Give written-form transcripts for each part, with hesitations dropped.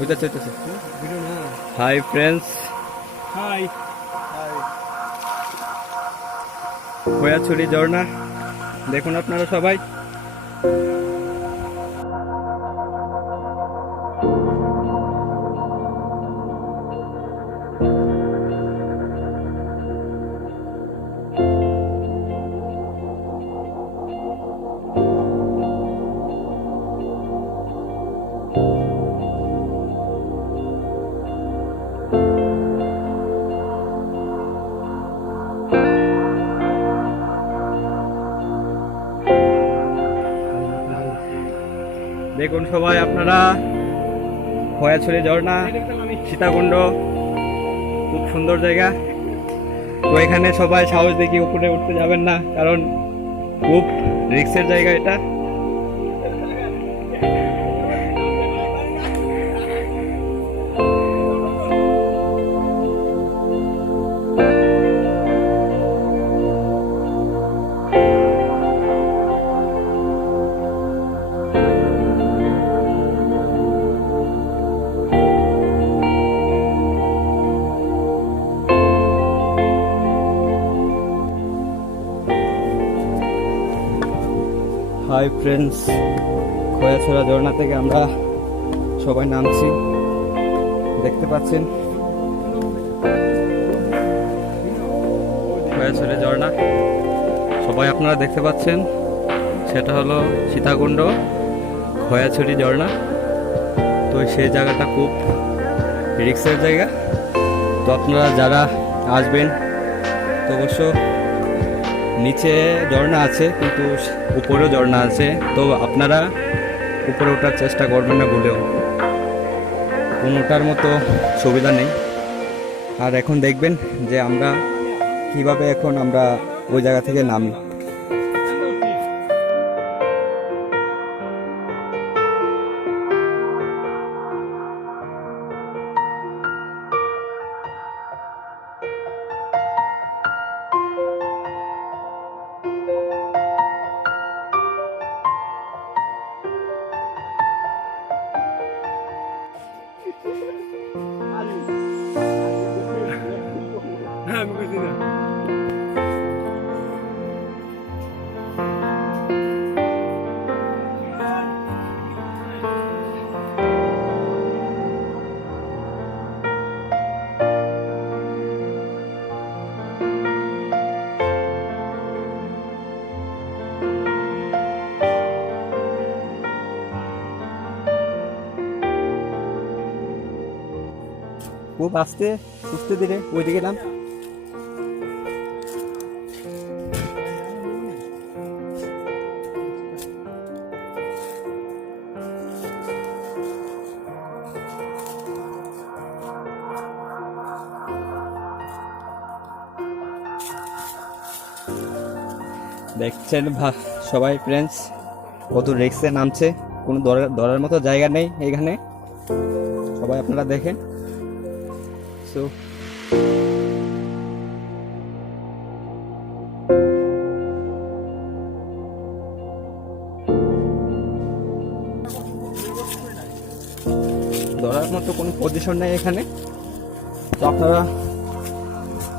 হইতাছে হইতাছে। Hi friends, high খোয়াছড়ি ঝর্ণা দেখুন আপনারা সবাই। দেখুন সবাই আপনারা খোয়াছড়ি ঝর্ণা, সীতাকুণ্ড, খুব সুন্দর জায়গা। তো এখানে সবাই সাহস দেখিয়ে উপরে উঠতে যাবেন না, কারণ খুব রিস্কের জায়গা এটা। হাই ফ্রেন্ডস, খোয়াছড়া ঝর্ণা থেকে আমরা সবাই নামছি, দেখতে পাচ্ছেন খোয়াছড়া ঝর্ণা সবাই আপনারা দেখতে পাচ্ছেন। সেটা হলো সীতাকুণ্ড খোয়াছড়ি ঝর্ণা। তো সেই জায়গাটা খুব রিস্কের জায়গা। তো আপনারা যারা আসবেন তো অবশ্য নিচে ঝর্ণা আছে, কিন্তু উপরেও ঝর্ণা আছে। তো আপনারা উপরে ওঠার চেষ্টা করবেন না বলেও, কোনো ওঠার মতো সুবিধা নেই। আর এখন দেখবেন যে আমরা কিভাবে এখন আমরা ওই জায়গা থেকে নামি। খুব আস্তে সুস্থে ধীরে ওইদিকে নাম। দেখছেন সবাই ফ্রেন্ডস কত রিস্কে নামছে, কোনো ধরার মতো জায়গা নেই এখানে, সবাই আপনারা দেখেন। সো ধরার মতো কোনো পজিশন নেই এখানে। তো আপনারা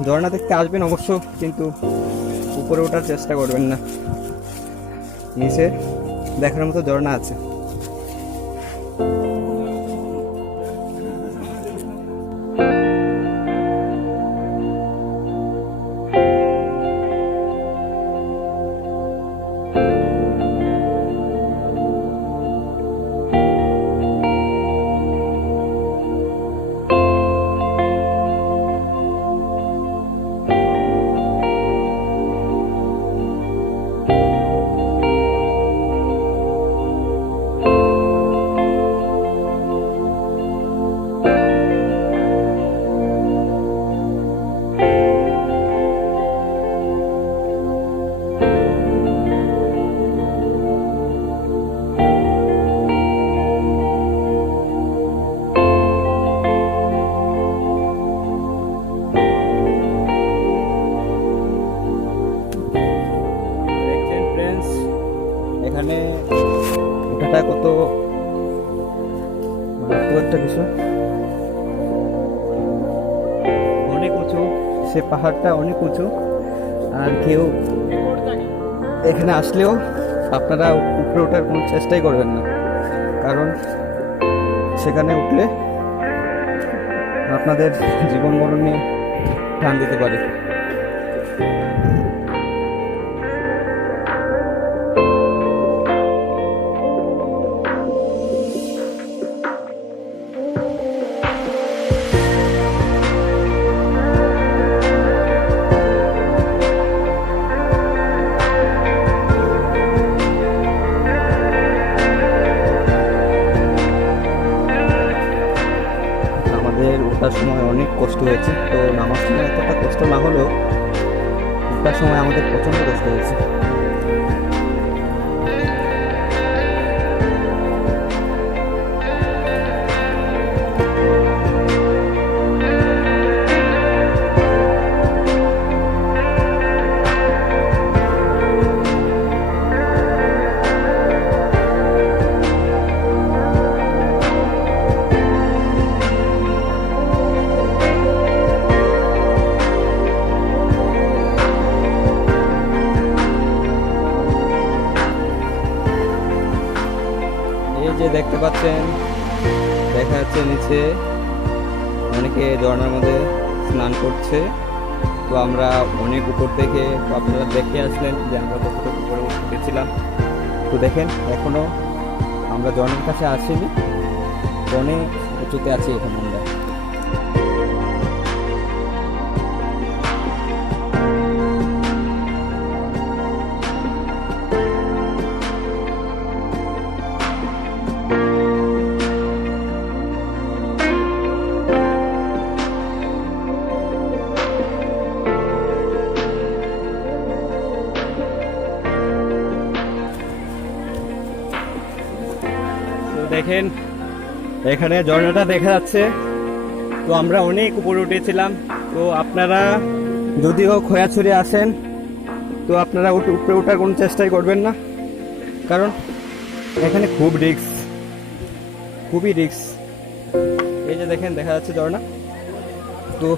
ঝর্ণা দেখতে আসবেন অবশ্য, কিন্তু উপরে ওঠার চেষ্টা করবেন না, নিচে দেখার মতো ঝর্ণা আছে। এখানে ওঠাটা কত একটা বিষয়, অনেক উঁচু, সে পাহাড়টা অনেক উঁচু। আর কেউ এখানে আসলেও আপনারা উপরে ওঠার কোনো চেষ্টাই করবেন না, কারণ সেখানে উঠলে আপনাদের জীবন মরণ নিয়ে টান দিতে পারে। আমাদের ওঠার সময় অনেক কষ্ট হয়েছে, তো নামার সময় এতটা কষ্ট না হলেও ওঠার সময় আমাদের প্রচণ্ড কষ্ট হয়েছে। এই যে দেখতে পাচ্ছেন, দেখা যাচ্ছে নিচে অনেকে ঝর্ণার মধ্যে স্নান করছে। তো আমরা অনেক উপর থেকে, তো আপনারা দেখে আসলেন যে আমরা কতটুকু উপরে উঠেছিলাম। তো দেখেন এখনো আমরা ঝর্ণার কাছে আসিনি, অনেক উঁচুতে আছি এখন আমরা। দেখেন এখানে ঝর্ণাটা দেখা যাচ্ছে। তো আমরা অনেক উপরে উঠেছিলাম। তো আপনারা যদিও খোয়াছড়ি আসেন, তো আপনারা উপরে ওঠার কোনো চেষ্টাই করবেন না, কারণ এখানে খুব রিস্ক, খুবই রিস্ক। এই যে দেখেন দেখা যাচ্ছে ঝর্ণা। তো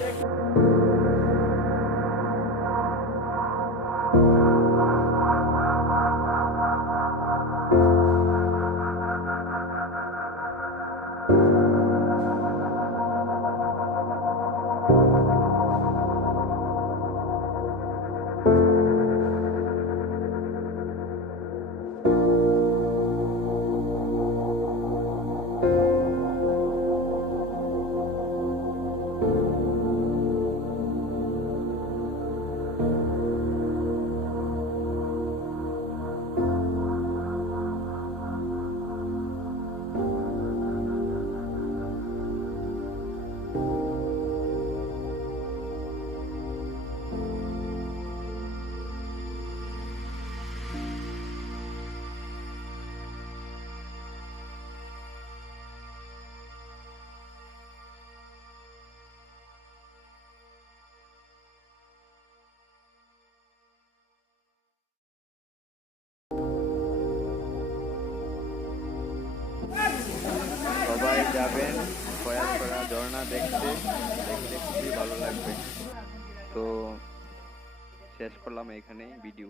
সবাই যাবেন খয়াছড়া ঝর্ণা দেখতে, দেখলে খুবই ভালো লাগবে। তো শেষ করলাম এখানেই ভিডিও।